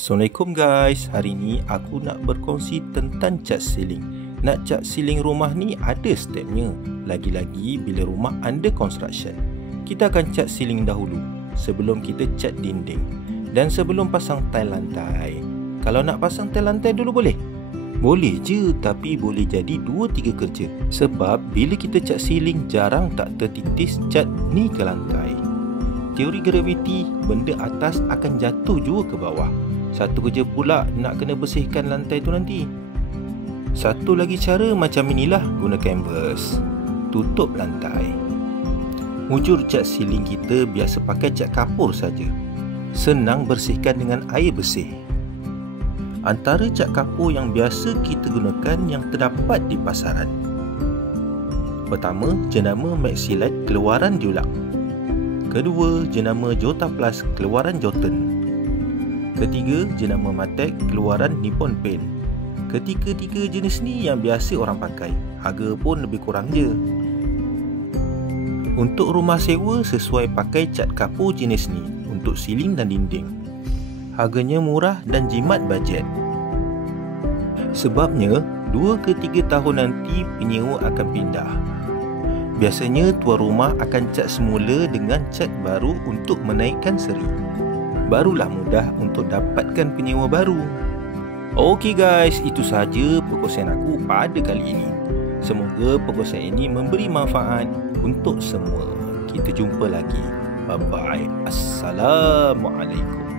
Assalamualaikum guys, hari ni aku nak berkongsi tentang cat ceiling. Nak cat ceiling rumah ni ada stepnya. Lagi-lagi bila rumah under construction. Kita akan cat ceiling dahulu sebelum kita cat dinding dan sebelum pasang tile lantai. Kalau nak pasang tile lantai dulu boleh? Boleh je, tapi boleh jadi 2-3 kerja. Sebab bila kita cat ceiling jarang tak tertitis cat ni ke lantai. Teori graviti, benda atas akan jatuh juga ke bawah. Satu kerja pula nak kena bersihkan lantai tu nanti. Satu lagi cara macam inilah, guna kanvas. Tutup lantai. Mujur cat ceiling kita biasa pakai cat kapur saja. Senang bersihkan dengan air bersih. Antara cat kapur yang biasa kita gunakan yang terdapat di pasaran. Pertama, jenama Maxilite keluaran Dulux. Kedua, jenama Jota Plus keluaran Jotun. Ketiga, jenama Matek keluaran Nippon Paint. Ketiga-tiga jenis ni yang biasa orang pakai. Harga pun lebih kurang je. Untuk rumah sewa sesuai pakai cat kapur jenis ni untuk siling dan dinding. Harganya murah dan jimat bajet. Sebabnya 2 ke 3 tahun nanti penyewa akan pindah. Biasanya tuan rumah akan cat semula dengan cat baru untuk menaikkan seri. Barulah mudah untuk dapatkan penyewa baru. Okey guys, itu sahaja perkongsian aku pada kali ini. Semoga perkongsian ini memberi manfaat untuk semua. Kita jumpa lagi. Bye bye. Assalamualaikum.